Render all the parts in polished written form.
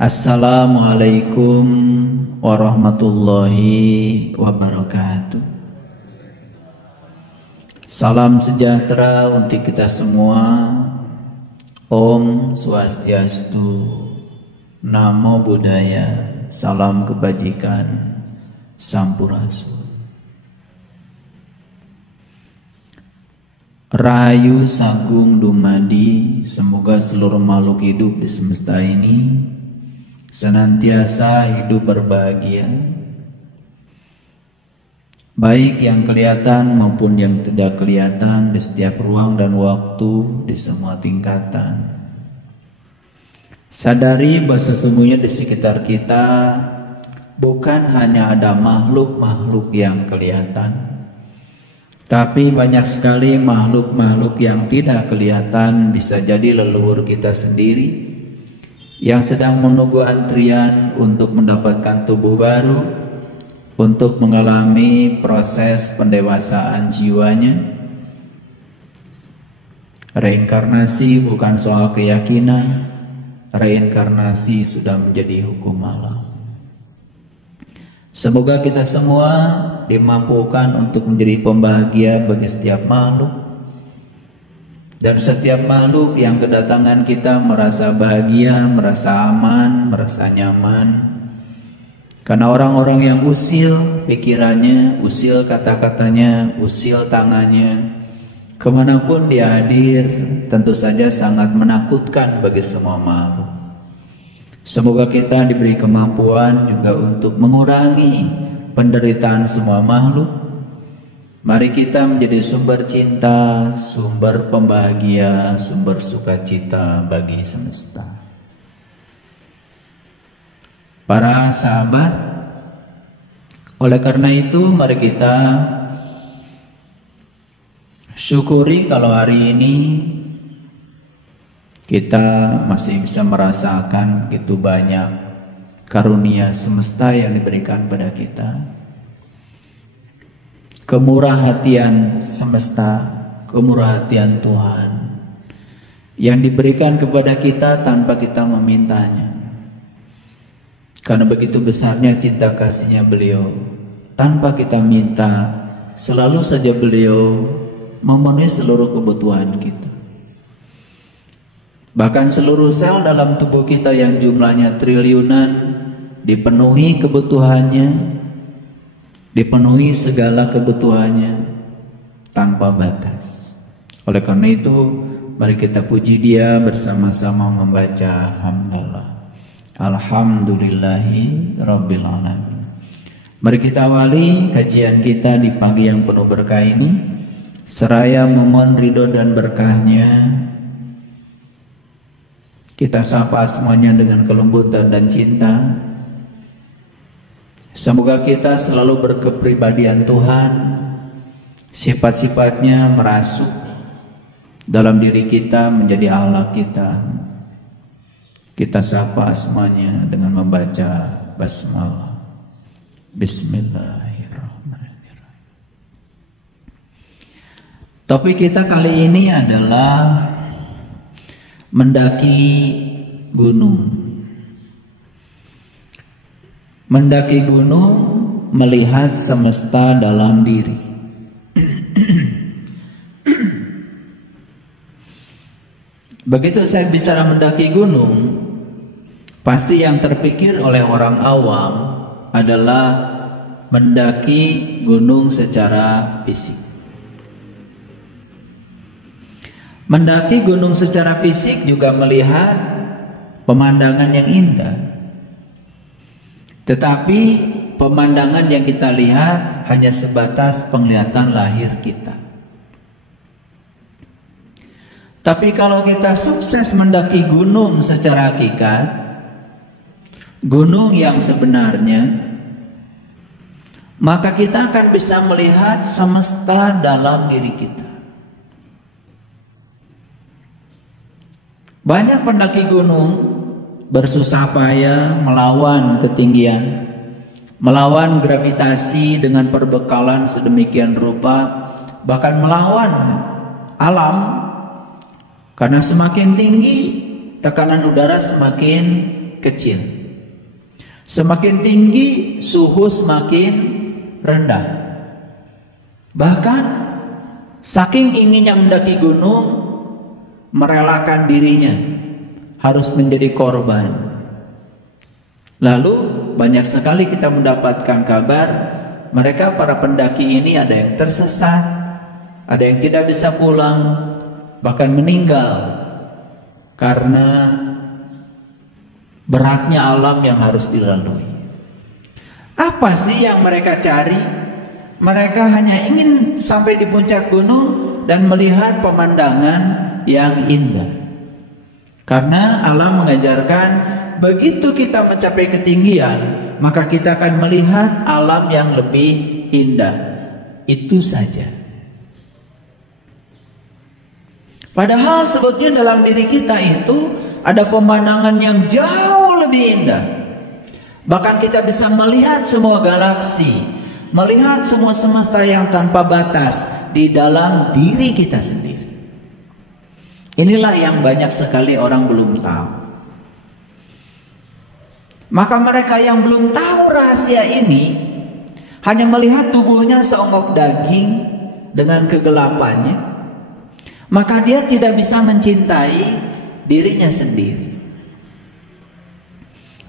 Assalamualaikum warahmatullahi wabarakatuh. Salam sejahtera untuk kita semua. Om Swastiastu, Namo Buddhaya, salam kebajikan, Sampurasun. Rahayu Sagung Dumadi, semoga seluruh makhluk hidup di semesta ini senantiasa hidup berbahagia, baik yang kelihatan maupun yang tidak kelihatan, di setiap ruang dan waktu, di semua tingkatan. Sadari bahwa sesungguhnya di sekitar kita bukan hanya ada makhluk-makhluk yang kelihatan, tapi banyak sekali makhluk-makhluk yang tidak kelihatan, bisa jadi leluhur kita sendiri yang sedang menunggu antrian untuk mendapatkan tubuh baru, untuk mengalami proses pendewasaan jiwanya. Reinkarnasi bukan soal keyakinan, reinkarnasi sudah menjadi hukum alam. Semoga kita semua dimampukan untuk menjadi pembahagia bagi setiap makhluk, dan setiap makhluk yang kedatangan kita merasa bahagia, merasa aman, merasa nyaman. Karena orang-orang yang usil pikirannya, usil kata-katanya, usil tangannya, kemanapun dia hadir, tentu saja sangat menakutkan bagi semua makhluk. Semoga kita diberi kemampuan juga untuk mengurangi penderitaan semua makhluk. Mari kita menjadi sumber cinta, sumber pembahagia, sumber sukacita bagi semesta. Para sahabat, oleh karena itu mari kita syukuri kalau hari ini kita masih bisa merasakan begitu banyak karunia semesta yang diberikan pada kita. Kemurahhatian semesta, kemurahhatian Tuhan yang diberikan kepada kita tanpa kita memintanya. Karena begitu besarnya cinta kasihnya beliau, tanpa kita minta, selalu saja beliau memenuhi seluruh kebutuhan kita. Bahkan seluruh sel dalam tubuh kita yang jumlahnya triliunan dipenuhi kebutuhannya, dipenuhi segala kebutuhannya tanpa batas. Oleh karena itu, mari kita puji Dia bersama-sama membaca hamdalah. Alhamdulillahi Rabbil Alamin. Mari kita awali kajian kita di pagi yang penuh berkah ini, seraya memohon ridho dan berkahnya. Kita sapa semuanya dengan kelembutan dan cinta. Semoga kita selalu berkepribadian Tuhan, sifat-sifatnya merasuk dalam diri kita menjadi Allah kita. Kita sapa semuanya dengan membaca basmalah. Bismillahirrahmanirrahim. Topik kita kali ini adalah mendaki gunung. Mendaki gunung, melihat semesta dalam diri. Begitu saya bicara mendaki gunung, pasti yang terpikir oleh orang awam adalah mendaki gunung secara fisik. Mendaki gunung secara fisik juga melihat pemandangan yang indah. Tetapi pemandangan yang kita lihat hanya sebatas penglihatan lahir kita. Tapi kalau kita sukses mendaki gunung secara hakikat, gunung yang sebenarnya, maka kita akan bisa melihat semesta dalam diri kita. Banyak pendaki gunung bersusah payah melawan ketinggian, melawan gravitasi dengan perbekalan sedemikian rupa, bahkan melawan alam. Karena semakin tinggi tekanan udara, semakin kecil. Semakin tinggi, suhu semakin rendah. Bahkan saking inginnya mendaki gunung, merelakan dirinya harus menjadi korban. Lalu banyak sekali kita mendapatkan kabar, mereka para pendaki ini ada yang tersesat, ada yang tidak bisa pulang, bahkan meninggal karena beratnya alam yang harus dilalui. Apa sih yang mereka cari? Mereka hanya ingin sampai di puncak gunung dan melihat pemandangan yang indah. Karena alam mengajarkan, begitu kita mencapai ketinggian, maka kita akan melihat alam yang lebih indah. Itu saja. Padahal sebetulnya dalam diri kita itu ada pemandangan yang jauh lebih indah. Bahkan kita bisa melihat semua galaksi, melihat semua semesta yang tanpa batas di dalam diri kita sendiri. Inilah yang banyak sekali orang belum tahu. Maka mereka yang belum tahu rahasia ini hanya melihat tubuhnya seonggok daging dengan kegelapannya, maka dia tidak bisa mencintai dirinya sendiri.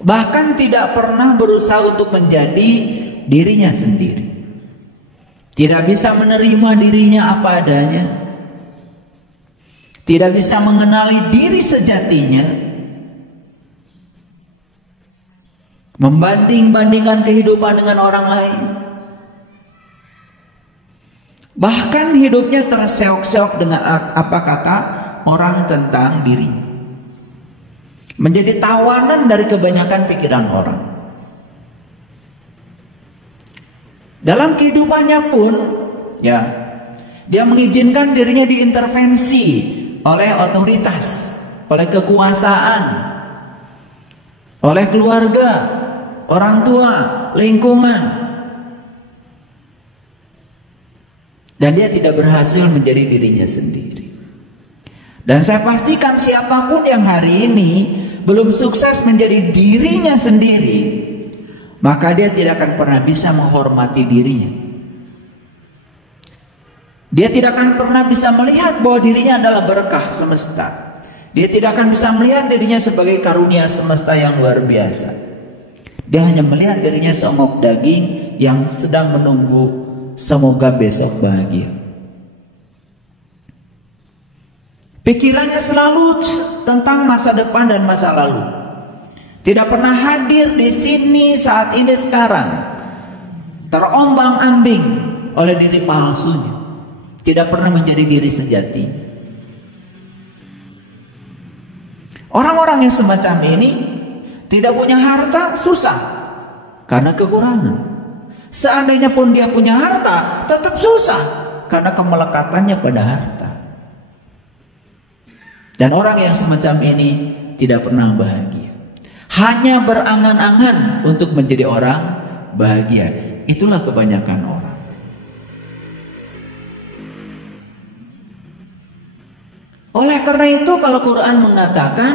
Bahkan tidak pernah berusaha untuk menjadi dirinya sendiri. Tidak bisa menerima dirinya apa adanya. Tidak bisa mengenali diri sejatinya. Membanding-bandingkan kehidupan dengan orang lain. Bahkan hidupnya terseok-seok dengan apa kata orang tentang dirinya. Menjadi tawanan dari kebanyakan pikiran orang. Dalam kehidupannya pun, ya, dia mengizinkan dirinya diintervensi oleh otoritas, oleh kekuasaan, oleh keluarga, orang tua, lingkungan. Dan dia tidak berhasil menjadi dirinya sendiri. Dan saya pastikan siapapun yang hari ini belum sukses menjadi dirinya sendiri, maka dia tidak akan pernah bisa menghormati dirinya. Dia tidak akan pernah bisa melihat bahwa dirinya adalah berkah semesta. Dia tidak akan bisa melihat dirinya sebagai karunia semesta yang luar biasa. Dia hanya melihat dirinya seonggok daging yang sedang menunggu semoga besok bahagia. Pikirannya selalu tentang masa depan dan masa lalu. Tidak pernah hadir di sini saat ini sekarang. Terombang-ambing oleh diri palsunya. Tidak pernah menjadi diri sejati. Orang-orang yang semacam ini tidak punya harta, susah karena kekurangan. Seandainya pun dia punya harta, tetap susah karena kemelekatannya pada harta. Dan orang yang semacam ini tidak pernah bahagia. Hanya berangan-angan untuk menjadi orang bahagia. Itulah kebanyakan orang. Oleh karena itu kalau Quran mengatakan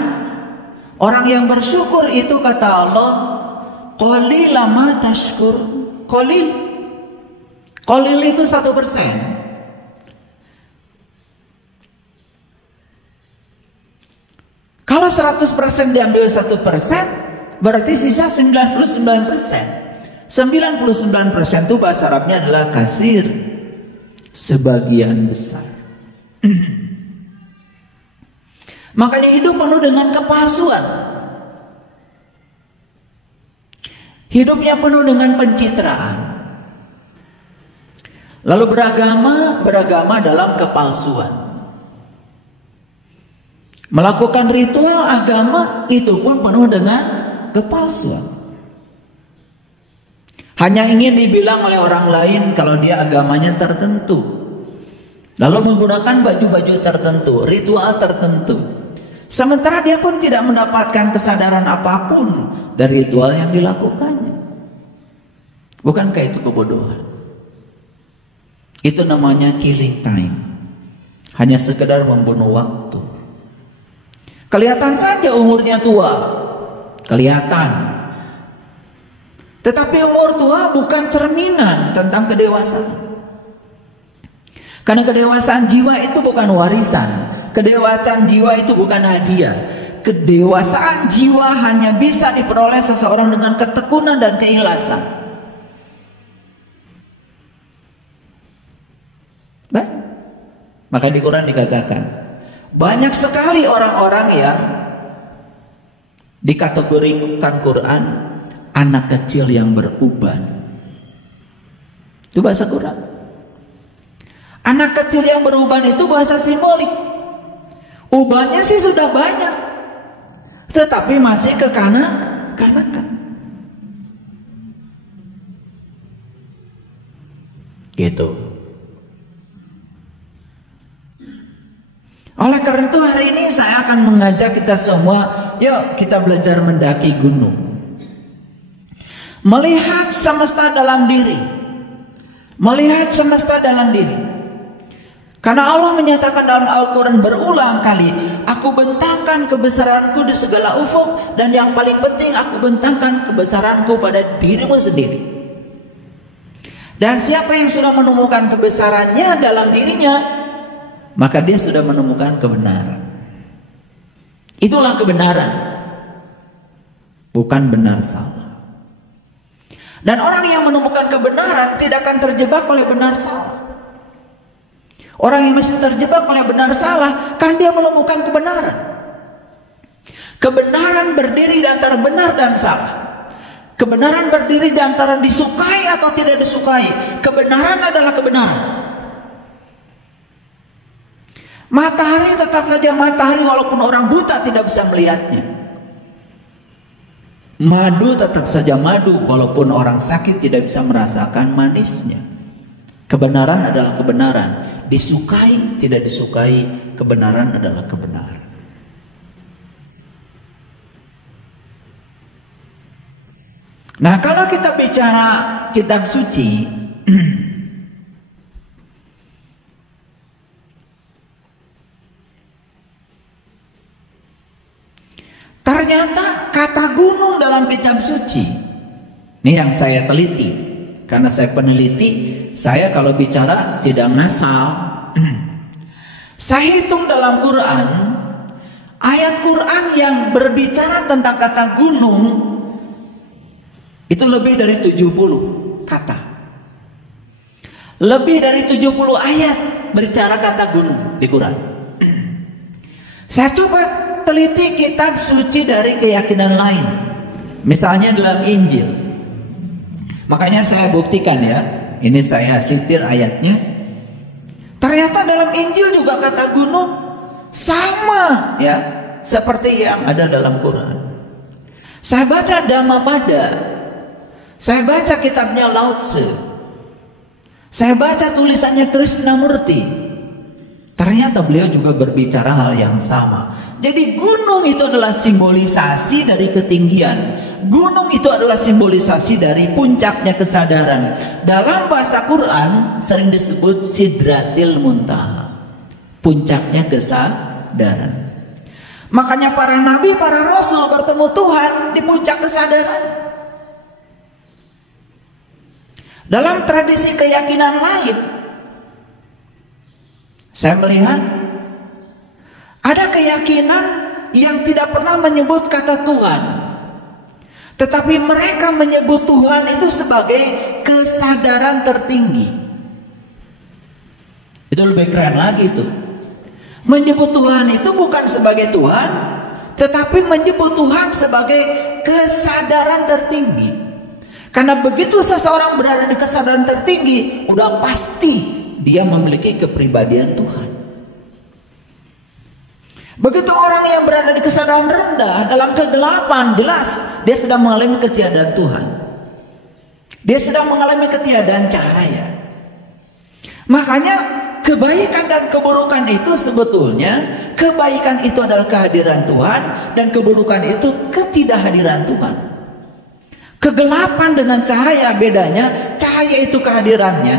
orang yang bersyukur itu kata Allah qalila ma tashkur. Qalil itu 1%. Kalau 100% diambil 1%, berarti sisa 99%. 99% itu bahasa Arabnya adalah kasir, sebagian besar. Makanya hidup penuh dengan kepalsuan. Hidupnya penuh dengan pencitraan. Lalu beragama dalam kepalsuan. Melakukan ritual agama itu pun penuh dengan kepalsuan. Hanya ingin dibilang oleh orang lain kalau dia agamanya tertentu. Lalu menggunakan baju-baju tertentu, ritual tertentu. Sementara dia pun tidak mendapatkan kesadaran apapun dari ritual yang dilakukannya. Bukankah itu kebodohan? Itu namanya killing time. Hanya sekedar membunuh waktu. Kelihatan saja umurnya tua, kelihatan. Tetapi umur tua bukan cerminan tentang kedewasaan. Karena kedewasaan jiwa itu bukan warisan. Kedewasaan jiwa itu bukan hadiah. Kedewasaan jiwa hanya bisa diperoleh seseorang dengan ketekunan dan keikhlasan. Baik. Maka di Quran dikatakan, banyak sekali orang-orang yang dikategorikan Quran anak kecil yang beruban. Itu bahasa Quran. Anak kecil yang beruban itu bahasa simbolik. Ubannya sih sudah banyak, tetapi masih kekanak-kanakan. Gitu. Oleh karena itu hari ini saya akan mengajak kita semua, yuk kita belajar mendaki gunung. Melihat semesta dalam diri. Melihat semesta dalam diri. Karena Allah menyatakan dalam Al-Quran berulang kali, aku bentangkan kebesaranku di segala ufuk, dan yang paling penting aku bentangkan kebesaranku pada dirimu sendiri. Dan siapa yang sudah menemukan kebesarannya dalam dirinya, maka dia sudah menemukan kebenaran. Itulah kebenaran, bukan benar salah. Dan orang yang menemukan kebenaran tidak akan terjebak oleh benar salah. Orang yang masih terjebak oleh benar salah, kan dia menemukan kebenaran. Kebenaran berdiri di antara benar dan salah. Kebenaran berdiri di antara disukai atau tidak disukai. Kebenaran adalah kebenaran. Matahari tetap saja matahari walaupun orang buta tidak bisa melihatnya. Madu tetap saja madu walaupun orang sakit tidak bisa merasakan manisnya. Kebenaran adalah kebenaran. Disukai, tidak disukai, kebenaran adalah kebenaran. Nah, kalau kita bicara kitab suci, ternyata kata gunung dalam kitab suci, ini yang saya teliti. Karena saya peneliti, saya kalau bicara tidak ngasal. Saya hitung dalam Quran, ayat Quran yang berbicara tentang kata gunung itu lebih dari 70 kata. Lebih dari 70 ayat berbicara kata gunung di Quran. Saya coba teliti kitab suci dari keyakinan lain. Misalnya dalam Injil. Makanya saya buktikan ya, ini saya sitir ayatnya. Ternyata dalam Injil juga kata gunung sama ya, seperti yang ada dalam Quran. Saya baca Dhammapada, saya baca kitabnya Lao Tzu, saya baca tulisannya Krishnamurti. Ternyata beliau juga berbicara hal yang sama. Jadi gunung itu adalah simbolisasi dari ketinggian. Gunung itu adalah simbolisasi dari puncaknya kesadaran. Dalam bahasa Quran sering disebut Sidratil Muntaha, puncaknya kesadaran. Makanya para nabi, para rasul bertemu Tuhan di puncak kesadaran. Dalam tradisi keyakinan lain, saya melihat ada keyakinan yang tidak pernah menyebut kata Tuhan, tetapi mereka menyebut Tuhan itu sebagai kesadaran tertinggi. Itu lebih keren lagi itu. Menyebut Tuhan itu bukan sebagai Tuhan, tetapi menyebut Tuhan sebagai kesadaran tertinggi. Karena begitu seseorang berada di kesadaran tertinggi, udah pasti dia memiliki kepribadian Tuhan. Begitu orang yang berada di kesadaran rendah, dalam kegelapan, jelas dia sedang mengalami ketiadaan Tuhan. Dia sedang mengalami ketiadaan cahaya. Makanya kebaikan dan keburukan itu sebetulnya, kebaikan itu adalah kehadiran Tuhan, dan keburukan itu ketidakhadiran Tuhan. Kegelapan dengan cahaya bedanya, cahaya itu kehadirannya,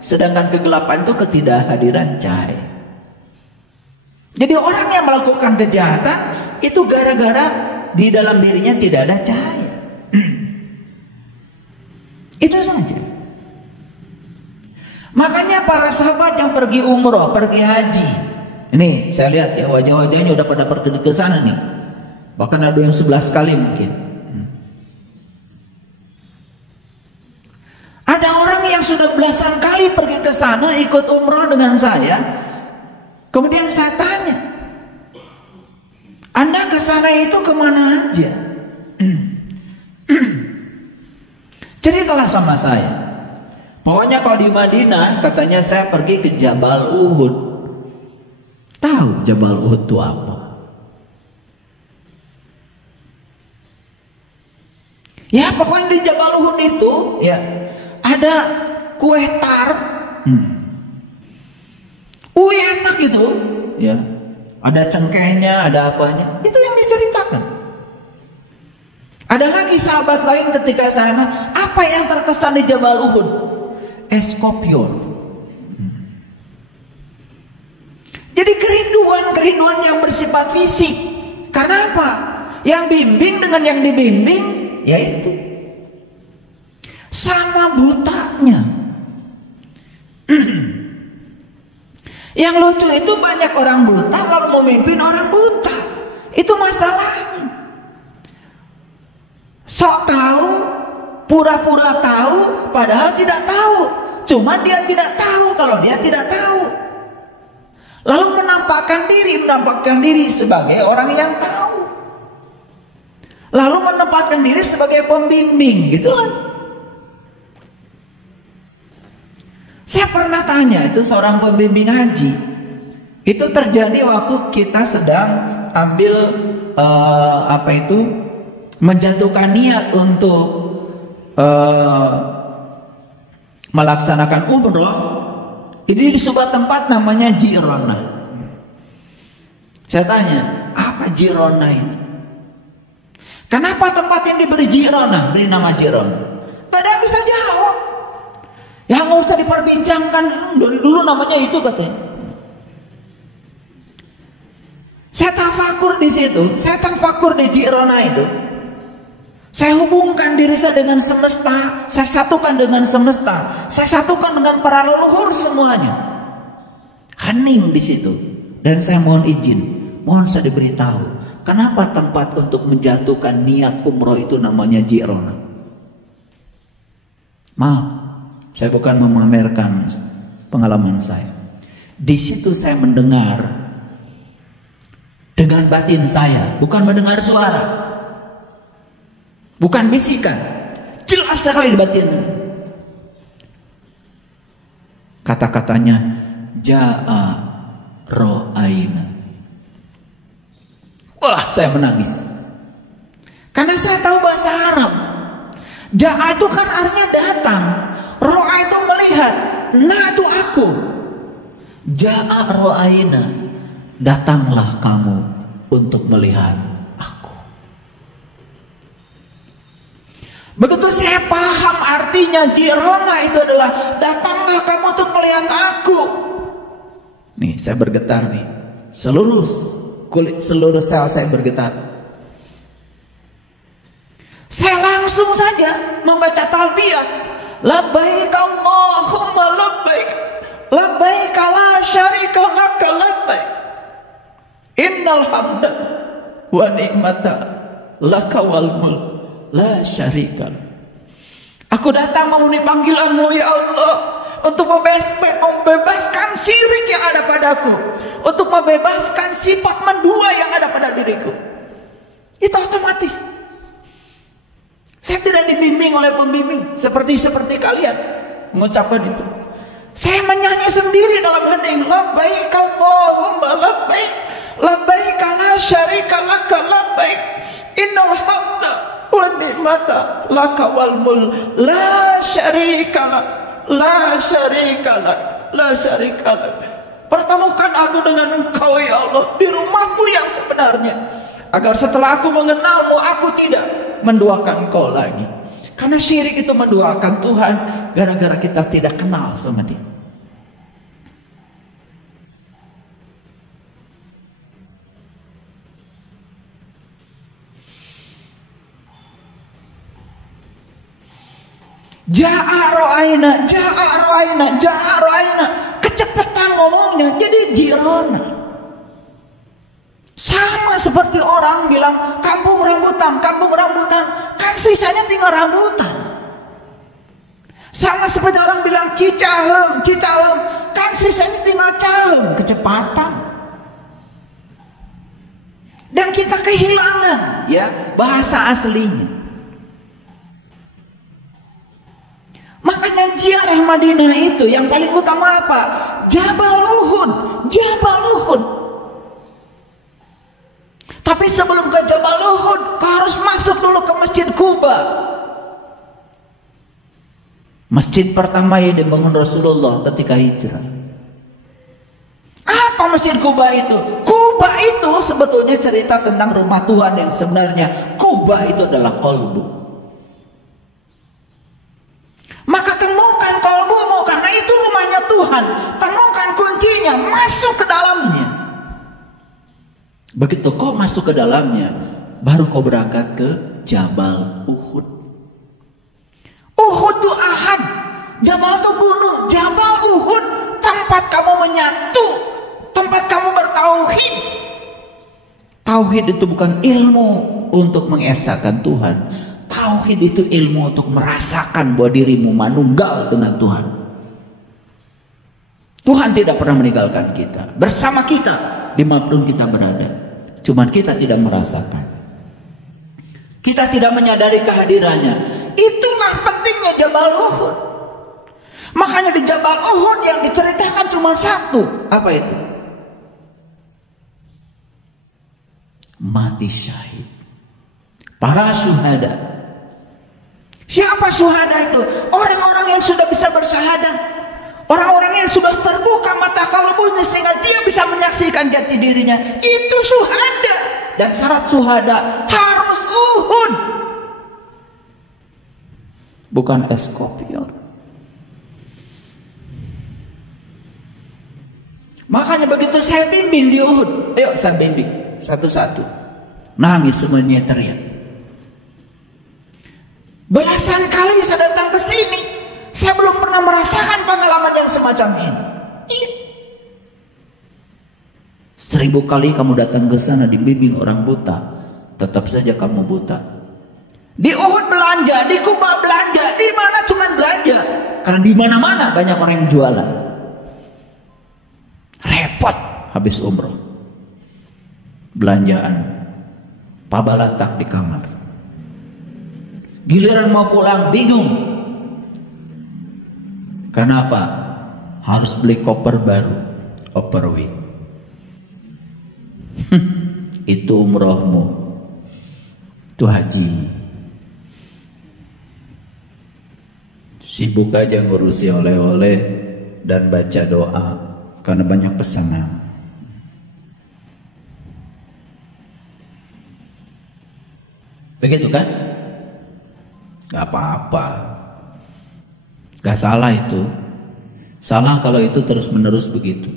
sedangkan kegelapan itu ketidakhadiran cahaya. Jadi orang yang melakukan kejahatan itu gara-gara di dalam dirinya tidak ada cahaya. Itu saja. Makanya para sahabat yang pergi umroh, pergi haji, ini saya lihat ya, wajah-wajahnya udah pada pergi ke sana nih. Bahkan ada yang 11 kali mungkin. Ada orang yang sudah belasan kali pergi ke sana ikut umroh dengan saya. Kemudian saya tanya, Anda ke sana itu kemana aja? Ceritalah sama saya. Pokoknya kalau di Madinah, katanya saya pergi ke Jabal Uhud. Tahu Jabal Uhud itu apa? Ya pokoknya di Jabal Uhud itu ya ada kue tar. Enak gitu. Ya. Ada cengkehnya, ada apanya. Itu yang diceritakan. Ada lagi sahabat lain ketika sana, apa yang terkesan di Jabal Uhud? Es kopior. Jadi kerinduan yang bersifat fisik. Karena apa? Yang bimbing dengan yang dibimbing, yaitu sama butanya. Yang lucu itu banyak orang buta lalu memimpin orang buta. Itu masalahnya. Sok tahu, pura-pura tahu, padahal tidak tahu. Cuma dia tidak tahu kalau dia tidak tahu. Lalu menampakkan diri sebagai orang yang tahu. Lalu menempatkan diri sebagai pembimbing, gitulah. Saya pernah tanya itu seorang pembimbing haji. Itu terjadi waktu kita sedang ambil menjatuhkan niat untuk melaksanakan umroh. Ini di sebuah tempat namanya Jirona. Saya tanya, apa Jirona itu? Kenapa tempat yang diberi Jirona, beri nama Jirona? Gak ada yang bisa jawab. Ya nggak usah diperbincangkan, dari dulu namanya itu katanya. Saya tafakur di situ, saya tafakur di Jirona itu. Saya hubungkan diri saya dengan semesta, saya satukan dengan semesta, saya satukan dengan para leluhur semuanya. Hening di situ, dan saya mohon izin, mohon saya diberitahu, kenapa tempat untuk menjatuhkan niat umroh itu namanya Jirona? Maaf, saya bukan memamerkan pengalaman saya. Di situ saya mendengar dengan batin saya, bukan mendengar suara, bukan bisikan, jelas sekali di batin. Kata-katanya Ja'a Ro'aina. Wah, saya menangis. Karena saya tahu bahasa Arab. Ja'a itu kan artinya datang. Ro'a itu melihat. Nah itu aku. Ja'a Ro'aina. Datanglah kamu untuk melihat aku. Begitu saya paham artinya Jirona itu adalah datanglah kamu untuk melihat aku. Nih saya bergetar nih. Seluruh sel saya bergetar. Saya langsung saja membaca talbiyah. Labbaik Allahumma labbaik. Labbaik la syarika laka labbaik. Innal hamda wa ni'mata laka wal mulk la syarika. Aku datang memenuhi panggilanmu ya Allah, untuk membebaskan syirik yang ada padaku, untuk membebaskan sifat mendua yang ada pada diriku. Itu otomatis. Saya tidak dibimbing oleh pembimbing seperti kalian mengucapkan itu. Saya menyanyi sendiri dalam hening. Labbaik Allahumma labbaik. Labbaik la syarika laka labbaik. Innal hamda wa ni'mata laka wal mulk la syarika lak. La syarika lak. La syarika lak. Pertemukan aku dengan Engkau ya Allah di rumahmu yang sebenarnya, agar setelah aku mengenalmu aku tidak menduakan Engkau lagi. Karena syirik itu menduakan Tuhan gara-gara kita tidak kenal sama Dia. Ja'a ra'aina, kecepatan ngomongnya jadi jirona. Sama seperti orang bilang kampung rambutan, kan sisanya tinggal rambutan. Sama seperti orang bilang Cicahem, kan sisanya tinggal cahem, kecepatan. Dan kita kehilangan ya bahasa aslinya. Makanya ziarah Madinah itu yang paling utama apa? Jabal Uhud. Tapi sebelum ke Jabal Uhud, kau harus masuk dulu ke Masjid Quba. Masjid pertama yang dibangun Rasulullah ketika hijrah. Apa Masjid Quba itu? Quba itu sebetulnya cerita tentang rumah Tuhan yang sebenarnya Quba itu adalah qalbu. Maka temukan qalbumu karena itu rumahnya Tuhan. Temukan kuncinya, masuk ke dalamnya. Begitu kau masuk ke dalamnya, baru kau berangkat ke Jabal Uhud. Uhud itu ahad, Jabal itu gunung. Jabal Uhud tempat kamu menyatu, tempat kamu bertauhid. Tauhid itu bukan ilmu untuk mengesahkan Tuhan. Tauhid itu ilmu untuk merasakan bahwa dirimu manunggal dengan Tuhan. Tuhan tidak pernah meninggalkan kita, bersama kita dimanapun kita berada. Cuman kita tidak merasakan, kita tidak menyadari kehadirannya. Itulah pentingnya Jabal Uhud. Makanya di Jabal Uhud yang diceritakan cuma satu. Apa itu? Mati syahid, para syuhada. Siapa syuhada itu? Orang-orang yang sudah bisa bersyahadat. Orang-orang yang sudah terbuka mata kalbunya sehingga dia bisa menyaksikan jati dirinya. Itu syuhada. Dan syarat syuhada harus Uhud, bukan eskopior. Makanya begitu saya bimbing di Uhud, ayo saya bimbing satu-satu, nangis semuanya, teriak. Belasan kali saya datang ke sini, saya belum pernah merasakan pengalaman yang semacam ini. Iya. 1000 kali kamu datang ke sana dibimbing orang buta, tetap saja kamu buta. Di Uhud belanja, di Quba belanja, di mana cuma belanja. Karena di mana-mana banyak orang yang jualan. Repot habis umroh. Belanjaan pabalatak di kamar. Giliran mau pulang bingung. Kenapa? Harus beli koper baru, overweight. Itu umrohmu, itu haji. Sibuk aja ngurusi oleh-oleh dan baca doa karena banyak pesanan. Begitu kan? Gak apa-apa, gak salah itu. Salah kalau itu terus-menerus begitu.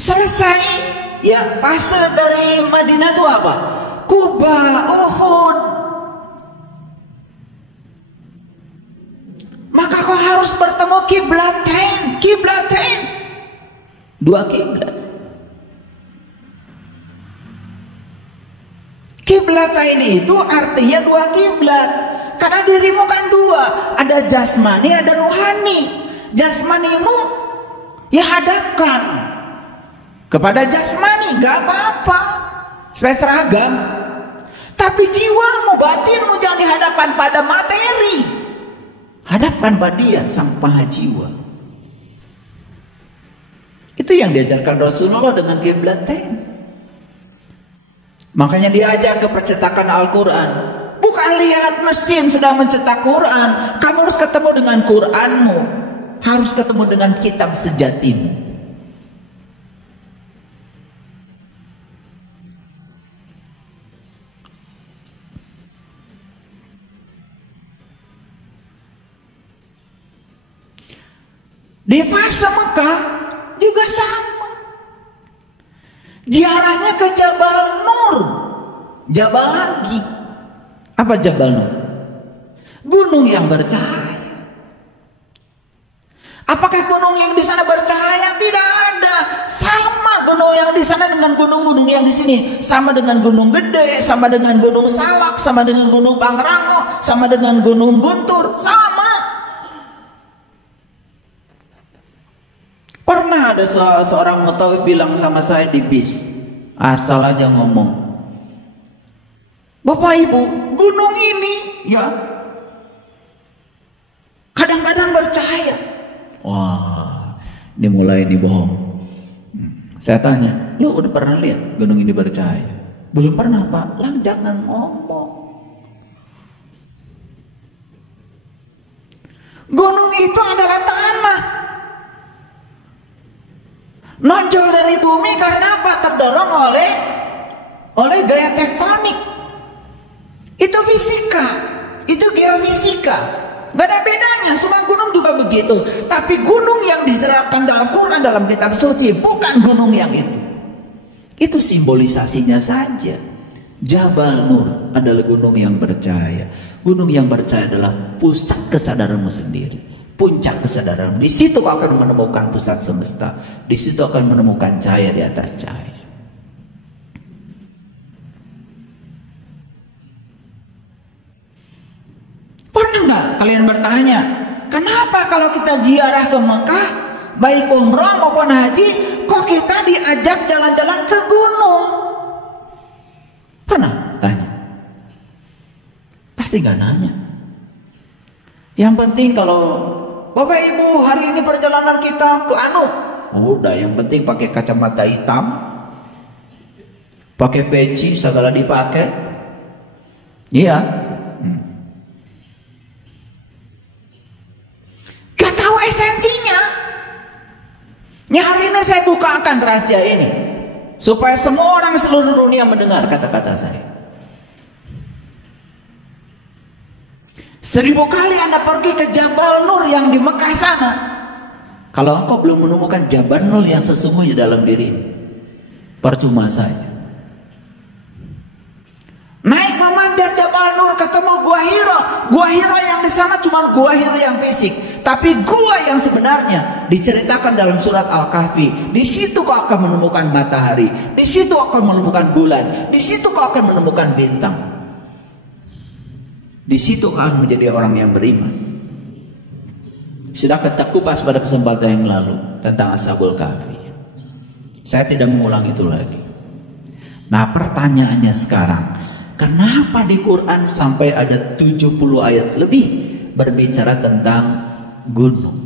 Selesai ya fase dari Madinah itu apa? Quba, Uhud. Maka kau harus bertemu kiblatain. 2 kiblat. Kiblatain itu artinya 2 kiblat. Karena dirimu kan 2, ada jasmani, ada rohani. Jasmanimu ya hadapkan kepada jasmani, gak apa-apa, supaya seragam. Tapi jiwamu, batinmu jangan dihadapkan pada materi. Hadapkan pada dia, sang paha jiwa. Itu yang diajarkan Rasulullah dengan kiblatain. Makanya diajak ke percetakan Al-Quran. Bukan lihat mesin sedang mencetak Quran. Kamu harus ketemu dengan Quranmu, harus ketemu dengan kitab sejatimu. Di fase Mekah juga sama. Ziarahnya ke Jabal Nur, Jabal lagi. Apa Jabal Nur? Gunung yang bercahaya. Apakah gunung yang di sana bercahaya? Tidak ada. Sama gunung yang di sana dengan gunung-gunung yang di sini. Sama dengan gunung Gede, sama dengan gunung Salak, sama dengan gunung Pangrango, sama dengan gunung Guntur. Sama. Pernah ada seorang mutawi bilang sama saya di bis, asal aja ngomong, Bapak Ibu, gunung ini ya kadang-kadang bercahaya. Wah, ini mulai bohong. Saya tanya, lu udah pernah lihat gunung ini bercahaya? Belum pernah, Pak. Lah jangan ngomong. Gunung itu adalah tanah. Nonjol dari bumi karena apa? Terdorong oleh gaya tektonik. Itu fisika, itu geofisika. Gak ada bedanya, semua gunung juga begitu. Tapi gunung yang diterapkan dalam Quran, dalam kitab suci, bukan gunung yang itu. Itu simbolisasinya saja. Jabal Nur adalah gunung yang bercahaya. Gunung yang bercahaya adalah pusat kesadaranmu sendiri, puncak kesadaranmu. Di situ kau akan menemukan pusat semesta. Di situ akan menemukan cahaya di atas cahaya. Pernah nggak kalian bertanya, kenapa kalau kita ziarah ke Mekah, baik umroh maupun haji, kok kita diajak jalan-jalan ke gunung? Pernah tanya? Pasti nggak nanya. Yang penting kalau Bapak Ibu hari ini perjalanan kita ke udah yang penting pakai kacamata hitam, pakai peci, segala dipakai. Iya. Esensinya. Ya, hari ini saya bukakan rahasia ini supaya semua orang seluruh dunia mendengar kata-kata saya. 1000 kali Anda pergi ke Jabal Nur yang di Mekah sana, kalau engkau belum menemukan Jabal Nur yang sesungguhnya dalam diri, percuma saja. Naik memanjat Jabal Nur, ketemu Gua Hira. Gua Hira yang di sana cuma Gua Hira yang fisik, tapi gua yang sebenarnya diceritakan dalam surat Al-Kahfi. Di situ kau akan menemukan matahari, di situ kau akan menemukan bulan, di situ kau akan menemukan bintang. Di situ kau akan menjadi orang yang beriman. Sudah kita kupas pada kesempatan yang lalu tentang Ashabul Kahfi. Saya tidak mengulang itu lagi. Nah, pertanyaannya sekarang, kenapa di Quran sampai ada 70 ayat lebih berbicara tentang gunung?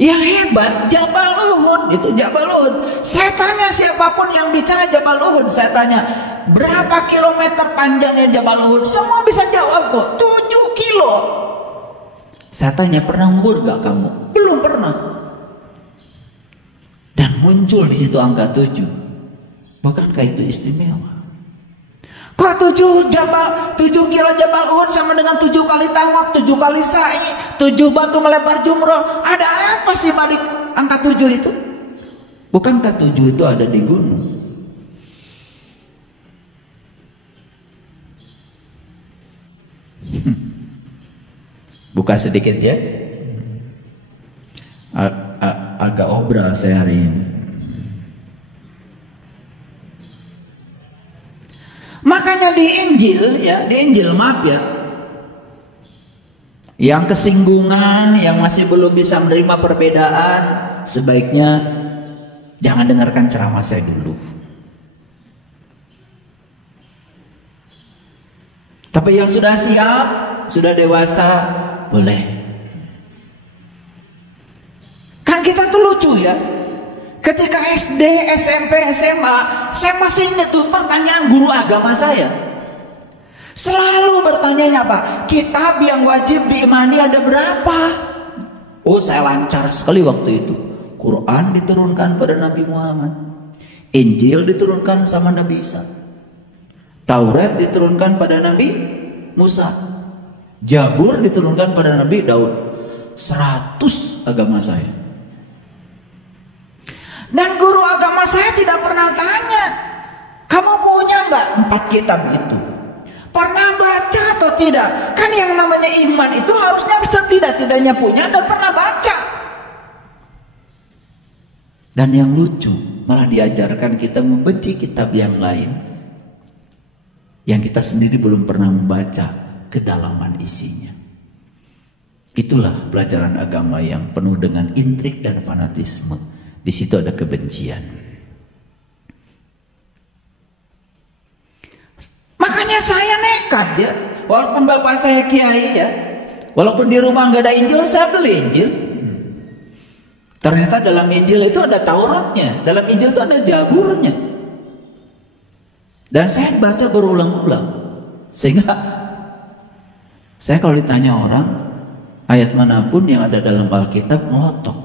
Yang hebat Jabal Uhud, itu Jabal Uhud. Saya tanya siapapun yang bicara Jabal Uhud, saya tanya berapa kilometer panjangnya Jabal Uhud, semua bisa jawab kok, 7 kilo. Saya tanya, pernah ngur gak kamu? Belum pernah. Dan muncul di situ angka 7. Bukankah itu istimewa? Kok 7 kilo Jabal Uhud sama dengan 7 kali tawaf, 7 kali sa'i, 7 batu melempar jumroh. Ada apa sih balik angka 7 itu? Bukankah 7 itu ada di gunung? Buka sedikit ya. Agak obral saya hari ini. Makanya di Injil maaf ya, yang kesinggungan, yang masih belum bisa menerima perbedaan, sebaiknya jangan dengarkan ceramah saya dulu. Tapi yang sudah siap, sudah dewasa, boleh. Kan kita tuh lucu ya. Ketika SD, SMP, SMA, saya masih ingat tuh pertanyaan guru agama saya. Selalu bertanya apa? Kitab yang wajib diimani ada berapa? Oh, saya lancar sekali waktu itu. Quran diturunkan pada Nabi Muhammad, Injil diturunkan sama Nabi Isa, Taurat diturunkan pada Nabi Musa, Zabur diturunkan pada Nabi Daud. 100 agama saya. Dan guru agama saya tidak pernah tanya, kamu punya nggak 4 kitab itu? Pernah baca atau tidak? Kan yang namanya iman itu harusnya setidak-tidaknya punya dan pernah baca. Dan yang lucu, malah diajarkan kita membenci kitab yang lain yang kita sendiri belum pernah membaca kedalaman isinya. Itulah pelajaran agama yang penuh dengan intrik dan fanatisme. Di situ ada kebencian. Makanya saya nekat ya, walaupun bapak saya kiai ya, walaupun di rumah nggak ada Injil, saya beli Injil. Ternyata dalam Injil itu ada Tauratnya, dalam Injil itu ada Zaburnya. Dan saya baca berulang-ulang, sehingga saya kalau ditanya orang ayat manapun yang ada dalam Alkitab melotok.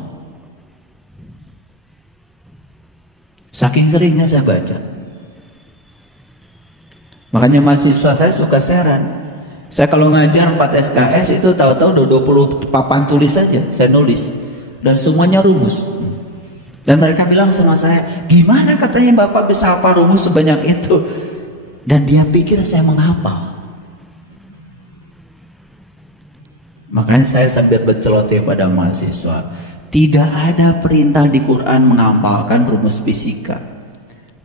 Saking seringnya saya baca. Makanya mahasiswa saya suka heran. Saya kalau ngajar 4 SKS itu tahu-tahu 20 papan tulis saja saya nulis. Dan semuanya rumus. Dan mereka bilang sama saya, gimana katanya Bapak bisa hafal rumus sebanyak itu? Dan dia pikir saya menghafal. Makanya saya sambil berceloteh pada mahasiswa, tidak ada perintah di Quran menghafalkan rumus fisika.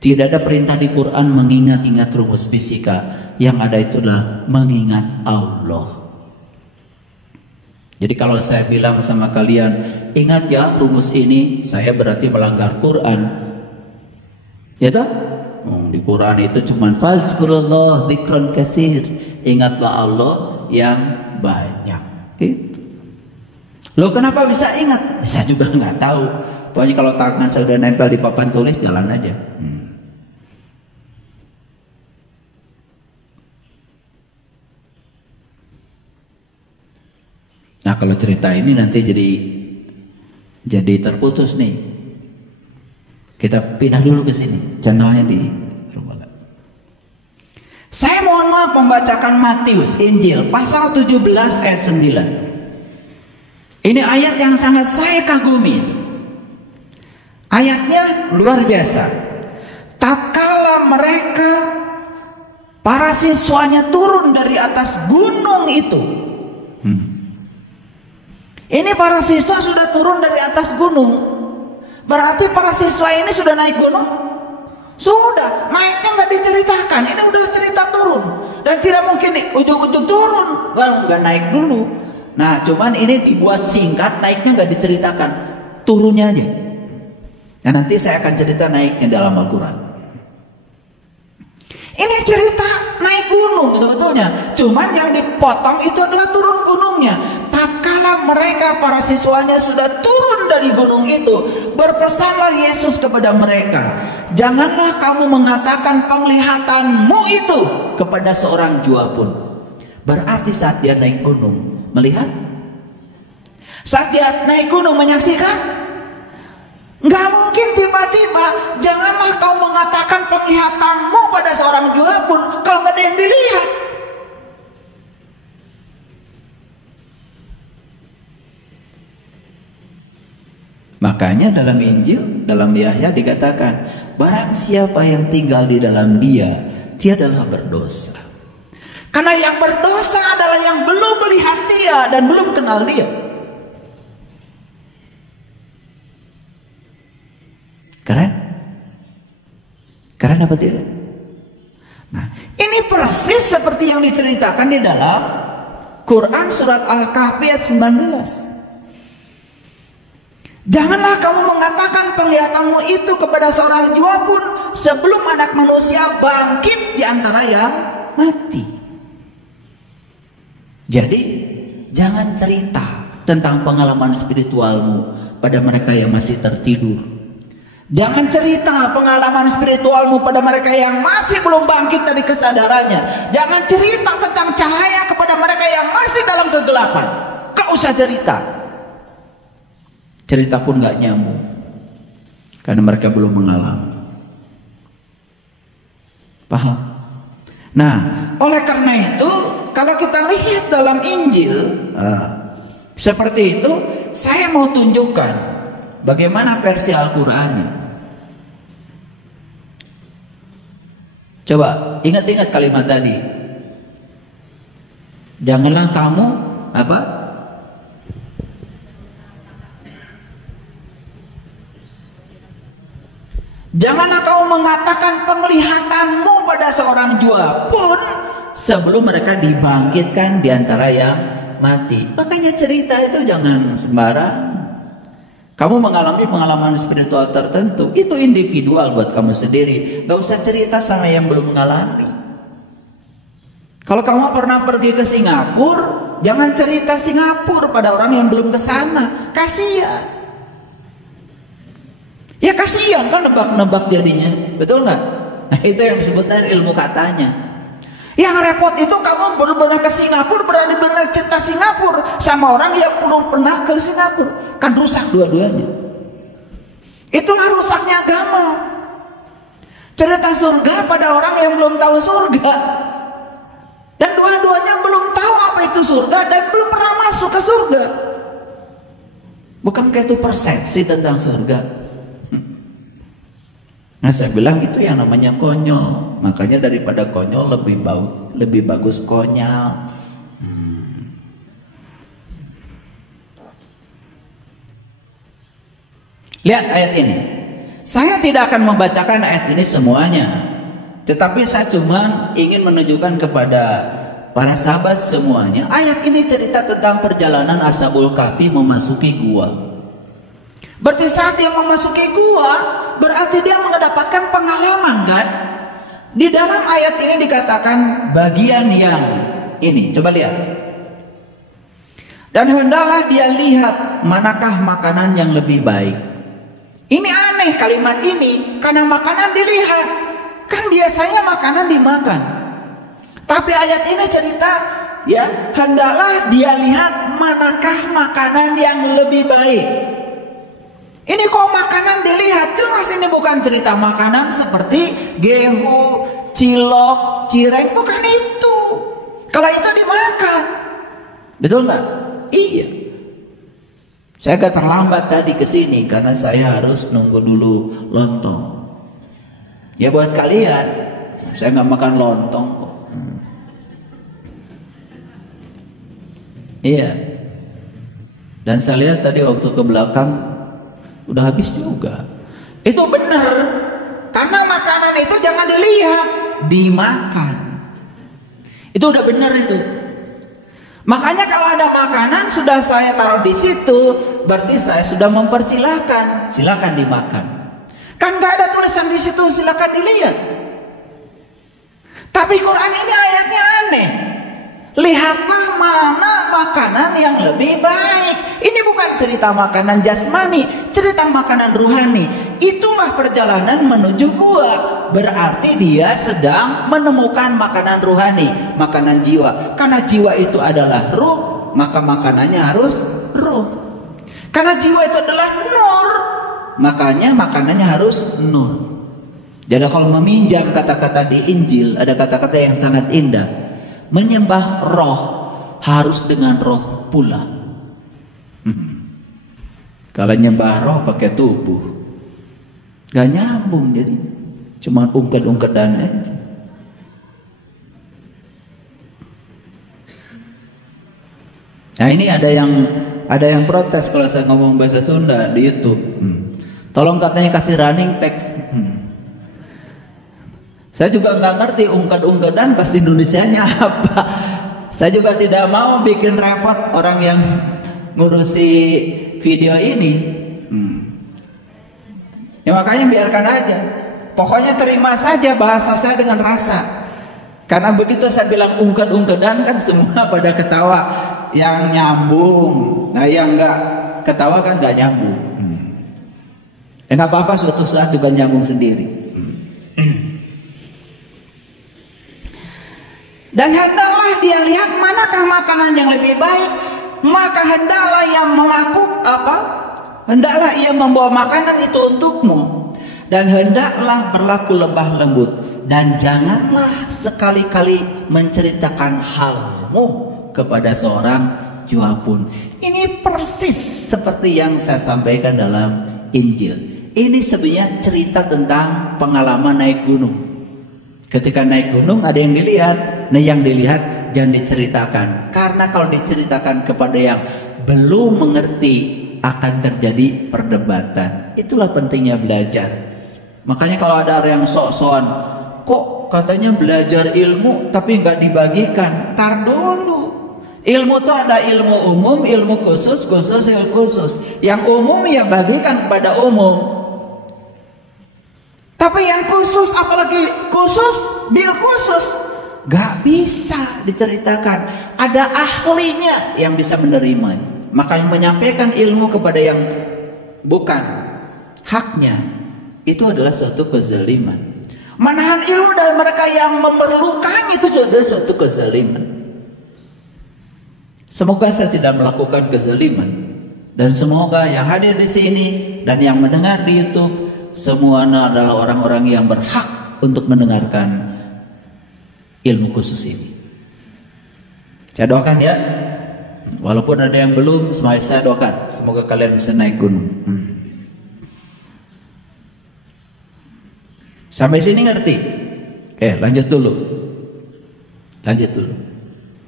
Tidak ada perintah di Quran mengingat-ingat rumus fisika. Yang ada itulah mengingat Allah. Jadi kalau saya bilang sama kalian, ingat ya rumus ini, saya berarti melanggar Quran. Ya tak? Di Quran itu cuma fazkurullah dzikran katsir. Ingatlah Allah yang banyak. Gitu. Loh kenapa bisa ingat? Saya juga nggak tahu. Pokoknya kalau tangan saya udah nempel di papan tulis, jalan aja. Nah kalau cerita ini nanti jadi terputus nih. Kita pindah dulu ke sini, channelnya di rumah. Saya mohon maaf membacakan Matius Injil pasal 17 ayat 9. Ini ayat yang sangat saya kagumi. Ayatnya luar biasa. Tatkala mereka para siswanya turun dari atas gunung itu. Ini para siswa sudah turun dari atas gunung. Berarti para siswa ini sudah naik gunung? Sudah, naiknya nggak diceritakan. Ini udah cerita turun. Dan tidak mungkin ujung-ujung turun, nggak naik dulu. Nah, cuman ini dibuat singkat, naiknya nggak diceritakan, turunnya aja. Nah, nanti saya akan cerita naiknya dalam Al-Quran. Ini cerita naik gunung sebetulnya, cuman yang dipotong itu adalah turun gunungnya. Tatkala mereka para siswanya sudah turun dari gunung itu, berpesanlah Yesus kepada mereka, janganlah kamu mengatakan penglihatanmu itu kepada seorang jua pun. Berarti saat dia naik gunung melihat, saat dia naik gunung menyaksikan, nggak mungkin tiba-tiba janganlah kau mengatakan penglihatanmu pada seorang jua pun kalau nggak ada yang dilihat. Makanya dalam Injil, dalam Yahya dikatakan, barang siapa yang tinggal di dalam dia, dia adalah berdosa. Karena yang berdosa adalah yang belum melihat dia dan belum kenal dia. Keren? Keren apa tidak? Nah, ini persis seperti yang diceritakan di dalam Quran surat Al-Kahfi ayat 19. Janganlah kamu mengatakan penglihatanmu itu kepada seorang jua pun sebelum anak manusia bangkit di antara yang mati. Jadi, jangan cerita tentang pengalaman spiritualmu pada mereka yang masih tertidur. Jangan cerita pengalaman spiritualmu pada mereka yang masih belum bangkit dari kesadarannya. Jangan cerita tentang cahaya kepada mereka yang masih dalam kegelapan. Gak usah cerita. Cerita pun gak nyambung, karena mereka belum mengalami. Paham? Nah, oleh karena itu, kalau kita lihat dalam Injil seperti itu, saya mau tunjukkan bagaimana versi Al-Qurannya. Coba ingat-ingat kalimat tadi. Janganlah kamu apa? Janganlah kamu mengatakan penglihatanmu pada seorang jua pun sebelum mereka dibangkitkan di antara yang mati. Makanya cerita itu jangan sembarang. Kamu mengalami pengalaman spiritual tertentu, itu individual buat kamu sendiri. Gak usah cerita sama yang belum mengalami. Kalau kamu pernah pergi ke Singapura, jangan cerita Singapura pada orang yang belum ke sana. Kasihan. Ya kasihan kan, nebak-nebak jadinya. Betul nggak? Nah, itu yang disebut dari ilmu katanya. Yang repot itu kamu belum pernah ke Singapura, berani benar cerita Singapura sama orang yang belum pernah ke Singapura. Kan rusak dua-duanya. Itulah rusaknya agama. Cerita surga pada orang yang belum tahu surga. Dan dua-duanya belum tahu apa itu surga dan belum pernah masuk ke surga. Bukankah itu persepsi tentang surga? Nah, saya bilang itu yang namanya konyol. Makanya daripada konyol lebih bagus konyol. Lihat ayat ini. Saya tidak akan membacakan ayat ini semuanya, tetapi saya cuma ingin menunjukkan kepada para sahabat semuanya. Ayat ini cerita tentang perjalanan Ashabul Kahfi memasuki gua. Berarti saat dia memasuki gua, berarti dia mendapatkan pengalaman kan? Di dalam ayat ini dikatakan bagian yang ini, coba lihat. Dan hendaklah dia lihat manakah makanan yang lebih baik. Ini aneh kalimat ini, karena makanan dilihat. Kan biasanya makanan dimakan. Tapi ayat ini cerita, ya, hendaklah dia lihat manakah makanan yang lebih baik. Ini kok makanan dilihat, jelas ini bukan cerita makanan seperti gehu, cilok, cireng, bukan itu. Kalau itu dimakan, betul nggak? Iya. Saya agak terlambat tadi ke sini karena saya harus nunggu dulu lontong. Ya buat kalian, saya nggak makan lontong kok. Iya. Dan saya lihat tadi waktu ke belakang udah habis juga. Itu benar. Karena makanan itu jangan dilihat, dimakan. Itu udah benar itu. Makanya kalau ada makanan sudah saya taruh di situ, berarti saya sudah mempersilahkan, silakan dimakan. Kan gak ada tulisan di situ silakan dilihat. Tapi Quran ini ayatnya aneh. Lihatlah mana makanan yang lebih baik. Ini bukan cerita makanan jasmani, cerita makanan ruhani. Itulah perjalanan menuju gua. Berarti dia sedang menemukan makanan ruhani, makanan jiwa. Karena jiwa itu adalah ruh, maka makanannya harus ruh. Karena jiwa itu adalah nur, makanya makanannya harus nur. Jadi kalau meminjam kata-kata di Injil, ada kata-kata yang sangat indah. Menyembah roh harus dengan roh pula. Kalau nyembah roh pakai tubuh, gak nyambung, jadi cuma ungkit-ungketan aja. Nah ini ada yang protes kalau saya ngomong bahasa Sunda di YouTube. Tolong katanya kasih running text. Saya juga nggak ngerti ungkit-ungketan bahasa Indonesianya apa. Saya juga tidak mau bikin repot orang yang ngurusi video ini. Ya makanya biarkan aja. Pokoknya terima saja bahasa saya dengan rasa. Karena begitu saya bilang ungkit-ungketan kan semua pada ketawa yang nyambung. Nah yang nggak ketawa kan nggak nyambung. Nggak apa-apa, suatu saat juga nyambung sendiri. Dan hendaklah dia lihat manakah makanan yang lebih baik, maka hendaklah ia hendaklah ia membawa makanan itu untukmu, dan hendaklah berlaku lemah lembut, dan janganlah sekali-kali menceritakan halmu kepada seorang jua pun. Ini persis seperti yang saya sampaikan dalam Injil. Ini sebenarnya cerita tentang pengalaman naik gunung. Ketika naik gunung ada yang dilihat. Nah, yang dilihat jangan diceritakan. Karena kalau diceritakan kepada yang belum mengerti akan terjadi perdebatan. Itulah pentingnya belajar. Makanya kalau ada orang yang sok-sokan, kok katanya belajar ilmu tapi nggak dibagikan. Tar dulu. Ilmu itu ada ilmu umum, ilmu khusus, ilmu khusus. Yang umum ya bagikan kepada umum. Tapi yang khusus, apalagi khusus, bil khusus, gak bisa diceritakan. Ada ahlinya yang bisa menerimanya. Makanya menyampaikan ilmu kepada yang bukan haknya, itu adalah suatu kezaliman. Menahan ilmu dari mereka yang memerlukan itu sudah suatu kezaliman. Semoga saya tidak melakukan kezaliman. Dan semoga yang hadir di sini dan yang mendengar di YouTube semuanya adalah orang-orang yang berhak untuk mendengarkan ilmu khusus ini. Saya doakan ya. Walaupun ada yang belum, semuanya saya doakan. Semoga kalian bisa naik gunung. Sampai sini ngerti? Oke, lanjut dulu.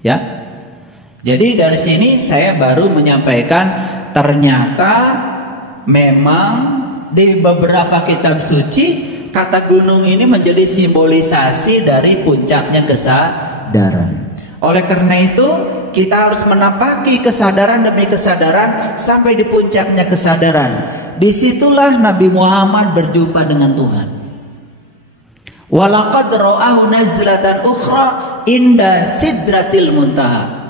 Ya. Jadi dari sini saya baru menyampaikan ternyata memang di beberapa kitab suci kata gunung ini menjadi simbolisasi dari puncaknya kesadaran. Oleh karena itu kita harus menapaki kesadaran demi kesadaran sampai di puncaknya kesadaran. Disitulah Nabi Muhammad berjumpa dengan Tuhan. Walaqad ra'ahu nazlatan ukhra inda sidratil muntaha.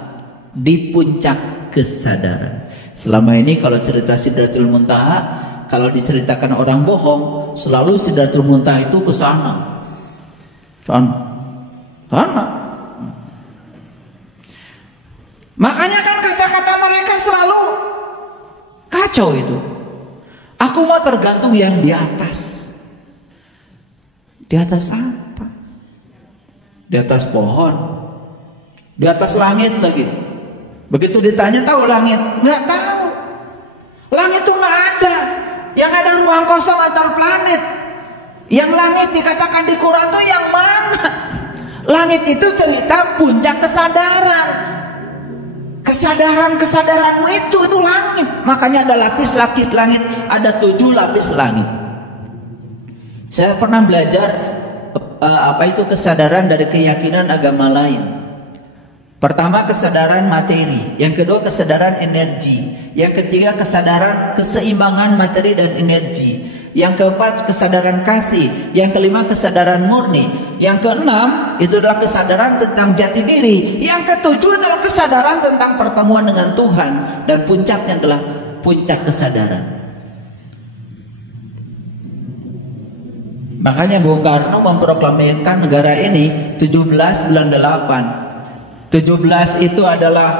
Di puncak kesadaran. Selama ini kalau cerita sidratul muntaha, kalau diceritakan orang bohong, selalu sidratul muntaha itu ke sana. Makanya kan kata-kata mereka selalu kacau itu. Aku mau tergantung yang di atas. Di atas apa? Di atas pohon. Di atas langit lagi. Begitu ditanya tahu langit? Nggak tahu. Langit itu nggak ada. Yang ada ruang kosong antar planet. Yang langit dikatakan di Quran itu yang mana? Langit itu cerita puncak kesadaran. Kesadaranmu itu langit. Makanya ada lapis-lapis langit. Ada 7 lapis langit. Saya pernah belajar apa itu kesadaran dari keyakinan agama lain. Pertama kesadaran materi, yang kedua kesadaran energi, yang ketiga kesadaran keseimbangan materi dan energi, yang keempat kesadaran kasih, yang kelima kesadaran murni, yang keenam itu adalah kesadaran tentang jati diri, yang ketujuh adalah kesadaran tentang pertemuan dengan Tuhan, dan puncaknya adalah puncak kesadaran. Makanya Bung Karno memproklamirkan negara ini 1798. 17 itu adalah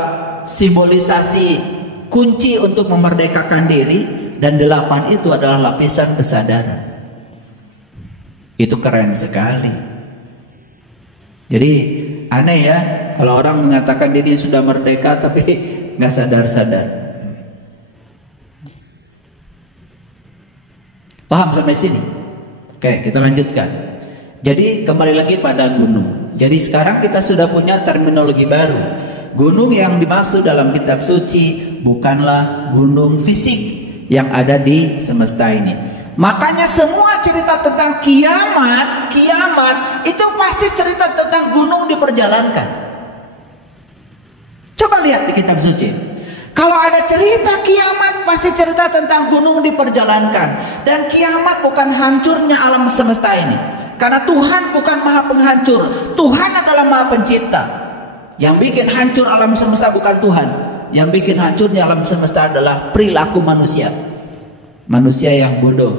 simbolisasi kunci untuk memerdekakan diri, dan 8 itu adalah lapisan kesadaran. Itu keren sekali. Jadi aneh ya kalau orang mengatakan diri sudah merdeka tapi nggak sadar-sadar. Paham sampai sini? Oke, kita lanjutkan. Jadi kembali lagi pada gunung. Jadi sekarang kita sudah punya terminologi baru. Gunung yang dimaksud dalam kitab suci bukanlah gunung fisik yang ada di semesta ini. Makanya semua cerita tentang kiamat itu pasti cerita tentang gunung diperjalankan. Coba lihat di kitab suci. Kalau ada cerita kiamat pasti cerita tentang gunung diperjalankan. Dan kiamat bukan hancurnya alam semesta ini. Karena Tuhan bukan maha penghancur. Tuhan adalah maha pencipta. Yang bikin hancur alam semesta bukan Tuhan. Yang bikin hancurnya alam semesta adalah perilaku manusia. Manusia yang bodoh,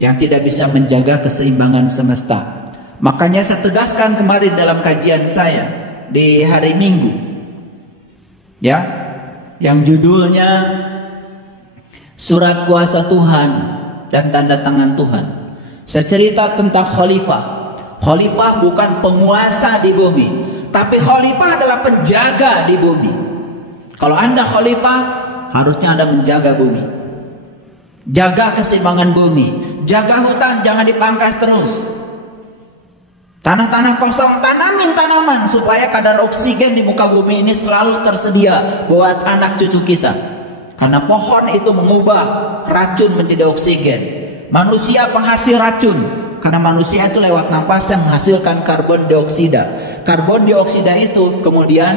yang tidak bisa menjaga keseimbangan semesta. Makanya saya tegaskan kemarin dalam kajian saya di hari Minggu, ya, yang judulnya Surat Kuasa Tuhan dan Tanda Tangan Tuhan. Saya cerita tentang khalifah. Khalifah bukan penguasa di bumi, tapi khalifah adalah penjaga di bumi. Kalau Anda khalifah, harusnya Anda menjaga bumi. Jaga keseimbangan bumi. Jaga hutan, jangan dipangkas terus. Tanah-tanah kosong, tanamin tanaman supaya kadar oksigen di muka bumi ini selalu tersedia buat anak cucu kita. Karena pohon itu mengubah racun menjadi oksigen. Manusia penghasil racun, karena manusia itu lewat napas yang menghasilkan karbon dioksida. Karbon dioksida itu kemudian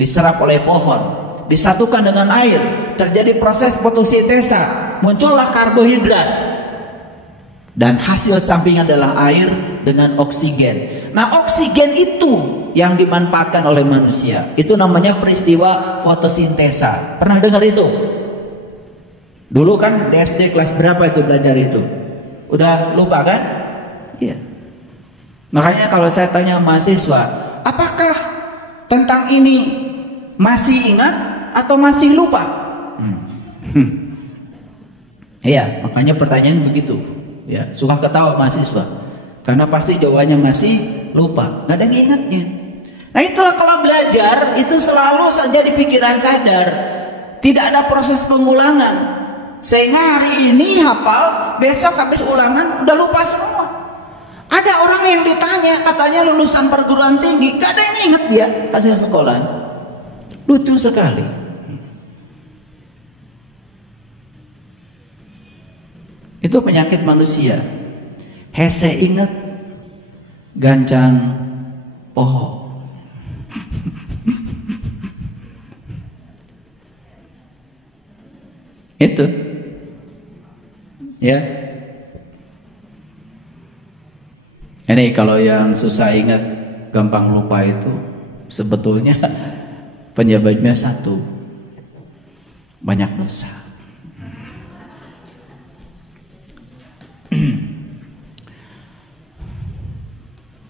diserap oleh pohon, disatukan dengan air, terjadi proses fotosintesa, muncullah karbohidrat. Dan hasil sampingnya adalah air dengan oksigen. Nah, oksigen itu yang dimanfaatkan oleh manusia. Itu namanya peristiwa fotosintesa. Pernah dengar itu? Dulu kan di SD kelas berapa itu belajar itu? Udah lupa kan? Iya. Makanya kalau saya tanya mahasiswa, apakah tentang ini masih ingat atau masih lupa? Iya, makanya pertanyaan begitu. Ya, suka ketawa mahasiswa karena pasti jawabannya masih lupa, nggak ada yang ingatnya. Nah, itulah kalau belajar itu selalu saja di pikiran sadar, tidak ada proses pengulangan, sehingga hari ini hafal, besok habis ulangan udah lupa semua. Ada orang yang ditanya, katanya lulusan perguruan tinggi, nggak ada yang inget dia hasil sekolah. Lucu sekali. Itu penyakit manusia. Hese ingat, gancang poho. Itu, ya. Ini kalau yang susah ingat, gampang lupa itu sebetulnya penyebabnya satu, banyak dosa.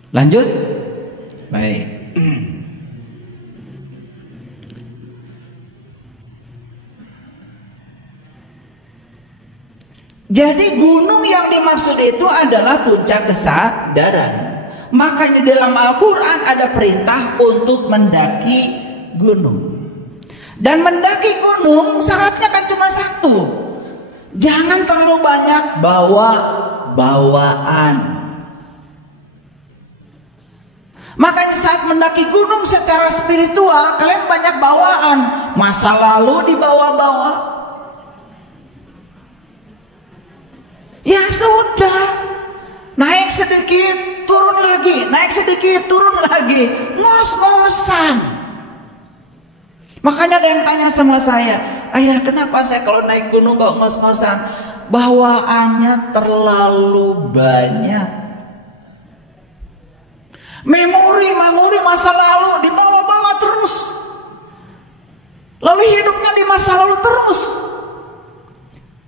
Lanjut. Baik. Jadi gunung yang dimaksud itu adalah puncak kesadaran. Makanya dalam Al-Quran ada perintah untuk mendaki gunung. Dan mendaki gunung syaratnya kan cuma satu, jangan terlalu banyak bawa bawaan. Makanya saat mendaki gunung secara spiritual, kalian banyak bawaan, masa lalu dibawa-bawa. Ya sudah, naik sedikit, turun lagi, naik sedikit, turun lagi, ngos-ngosan. Makanya ada yang tanya sama saya, ayah kenapa saya kalau naik gunung kok ngos-ngosan? Bawaannya terlalu banyak. Memori masa lalu dibawa-bawa terus. Lalu hidupnya di masa lalu terus.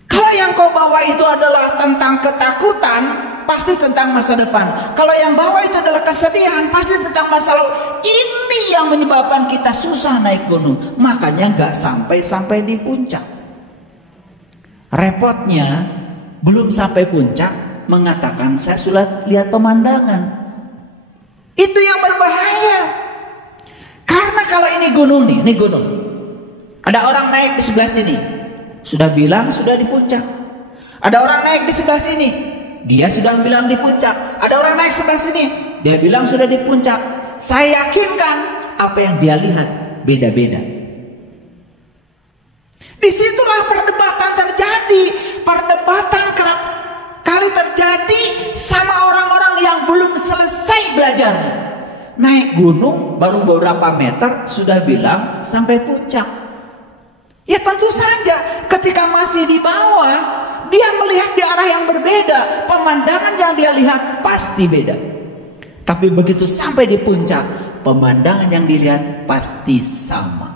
Kalau yang kau bawa itu adalah tentang ketakutan, pasti tentang masa depan. Kalau yang bawa itu adalah kesedihan, pasti tentang masa lalu. Ini yang menyebabkan kita susah naik gunung. Makanya gak sampai di puncak. Repotnya belum sampai puncak mengatakan saya sudah lihat pemandangan. Itu yang berbahaya. Karena kalau ini gunung nih, ini gunung. Ada orang naik di sebelah sini, sudah bilang sudah di puncak. Ada orang naik di sebelah sini, dia sudah bilang di puncak. Ada orang naik sebelah sini, dia bilang sudah di puncak. Saya yakinkan apa yang dia lihat beda-beda. Disitulah perdebatan terjadi. Perdebatan kerap kali terjadi sama orang-orang yang belum selesai belajar. Naik gunung baru beberapa meter sudah bilang sampai puncak. Ya tentu saja ketika masih di bawah dia melihat di arah yang berbeda. Pemandangan yang dia lihat pasti beda. Tapi begitu sampai di puncak, pemandangan yang dilihat pasti sama.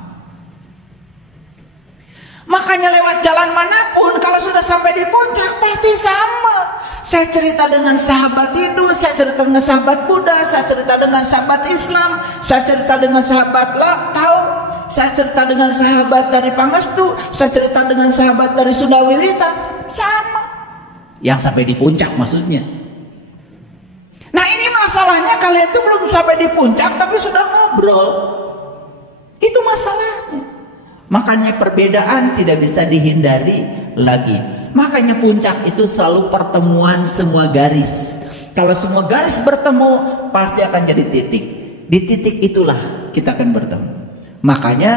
Makanya lewat jalan manapun kalau sudah sampai di puncak pasti sama. Saya cerita dengan sahabat Hindu, saya cerita dengan sahabat Buddha, saya cerita dengan sahabat Islam, saya cerita dengan sahabat Tao, saya cerita dengan sahabat dari Pangestu, saya cerita dengan sahabat dari Sunda Wiwitan, sama. Yang sampai di puncak maksudnya. Nah ini masalahnya, kalian tuh belum sampai di puncak tapi sudah ngobrol. Itu masalahnya. Makanya perbedaan tidak bisa dihindari lagi. Makanya puncak itu selalu pertemuan semua garis. Kalau semua garis bertemu, pasti akan jadi titik. Di titik itulah kita akan bertemu. Makanya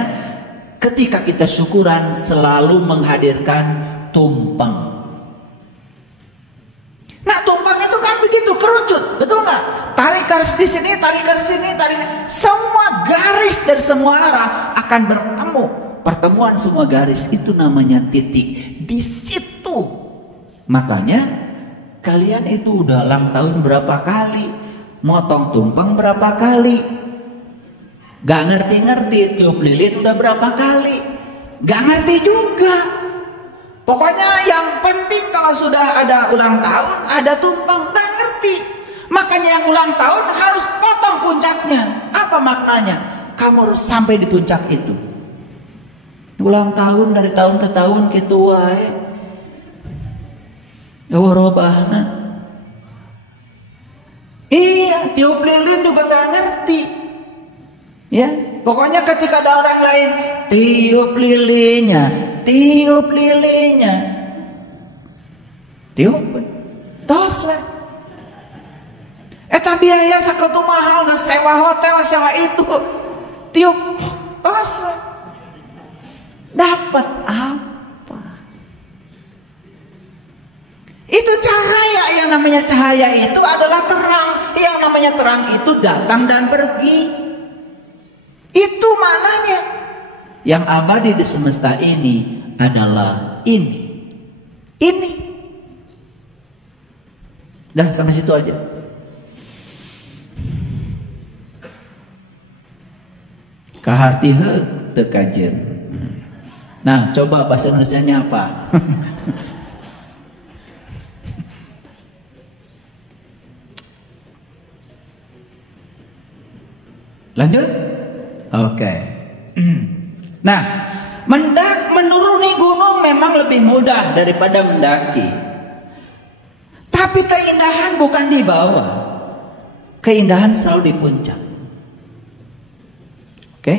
ketika kita syukuran selalu menghadirkan tumpeng. Nah, tumpeng itu kan begitu, kerucut, betul nggak? Tarik garis di sini, tarik garis sini, tarik. Semua garis dari semua arah akan bertemu. Pertemuan semua garis itu namanya titik. Di situ. Makanya kalian itu udah ulang tahun berapa kali, motong tumpeng berapa kali, gak ngerti-ngerti, tiup lilin udah berapa kali, gak ngerti juga. Pokoknya yang penting kalau sudah ada ulang tahun, ada tumpeng, gak ngerti. Makanya yang ulang tahun harus potong puncaknya. Apa maknanya? Kamu harus sampai di puncak itu. Ulang tahun dari tahun ke tahun gitu wae. Warobahna. Iya, tiup lilin juga gak ngerti. Ya, pokoknya ketika ada orang lain tiup lilinnya, tiup lilinnya, tiup, tos lah. Tapi biaya saketu mahal, nggak sewa hotel, sewa itu, tiup, tos lah. Dapat apa? Itu cahaya. Yang namanya cahaya itu adalah terang. Yang namanya terang itu datang dan pergi. Itu maknanya. Yang abadi di semesta ini adalah ini. Ini. Dan sampai situ aja. Kahartihe tekajen. Nah, coba bahasa Indonesianya apa? Lanjut? Oke. Nah, menuruni gunung memang lebih mudah daripada mendaki. Tapi keindahan bukan di bawah. Keindahan selalu di puncak. Oke?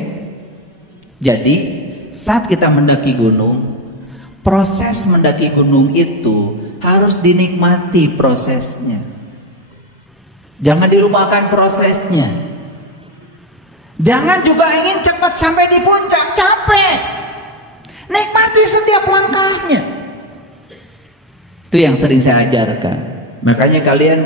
Jadi, saat kita mendaki gunung, proses mendaki gunung itu harus dinikmati prosesnya. Jangan dilupakan prosesnya. Jangan juga ingin cepat sampai di puncak, capek. Nikmati setiap langkahnya. Itu yang sering saya ajarkan. Makanya kalian